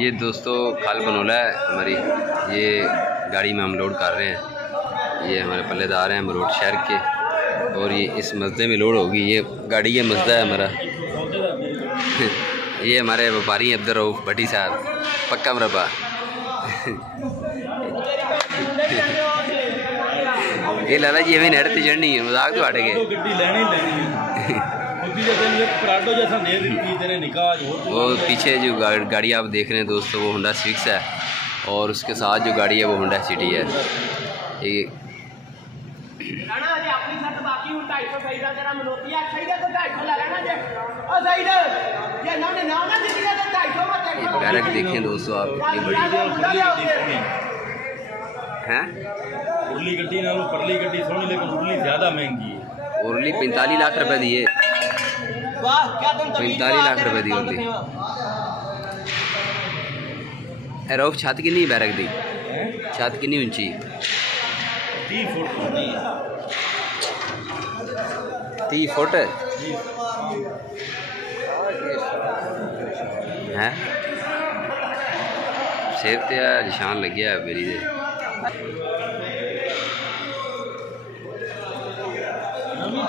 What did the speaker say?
ये दोस्तों खाल बनोला है हमारी, ये गाड़ी में हम लोड कर रहे हैं। ये हमारे पल्लेदार हैं मरोड़ शहर के, और ये इस मस्जिद में लोड होगी। ये गाड़ी ये मस्जिद है हमारा। ये हमारे व्यापारी अब्दुल रऊफ भट्टी साहब, पक्का मरबा। ये लाला जी हमें नेट पे चढ़नी है, मजाक तो हट गए। वो पीछे जो गाड़ी आप देख रहे हैं दोस्तों, वो होंडा सिविक्स है, और उसके साथ जो गाड़ी है वो होंडा सिटी है। ये बैरक देखें दोस्तों आप, कितनी बड़ी है। उर्ली गड्डी नालों परली गड्डी सोनी, लेकिन उर्ली ज़्यादा महंगी है। उर्ली 45 लाख रुपए दी है। 45 लाख रुपए दी उर्ली। रऊफ छत कितनी बैरक दी? छत कितनी ऊंची? 30 फुट है। सिर ते निशान लग्या है मेरी दे। नवी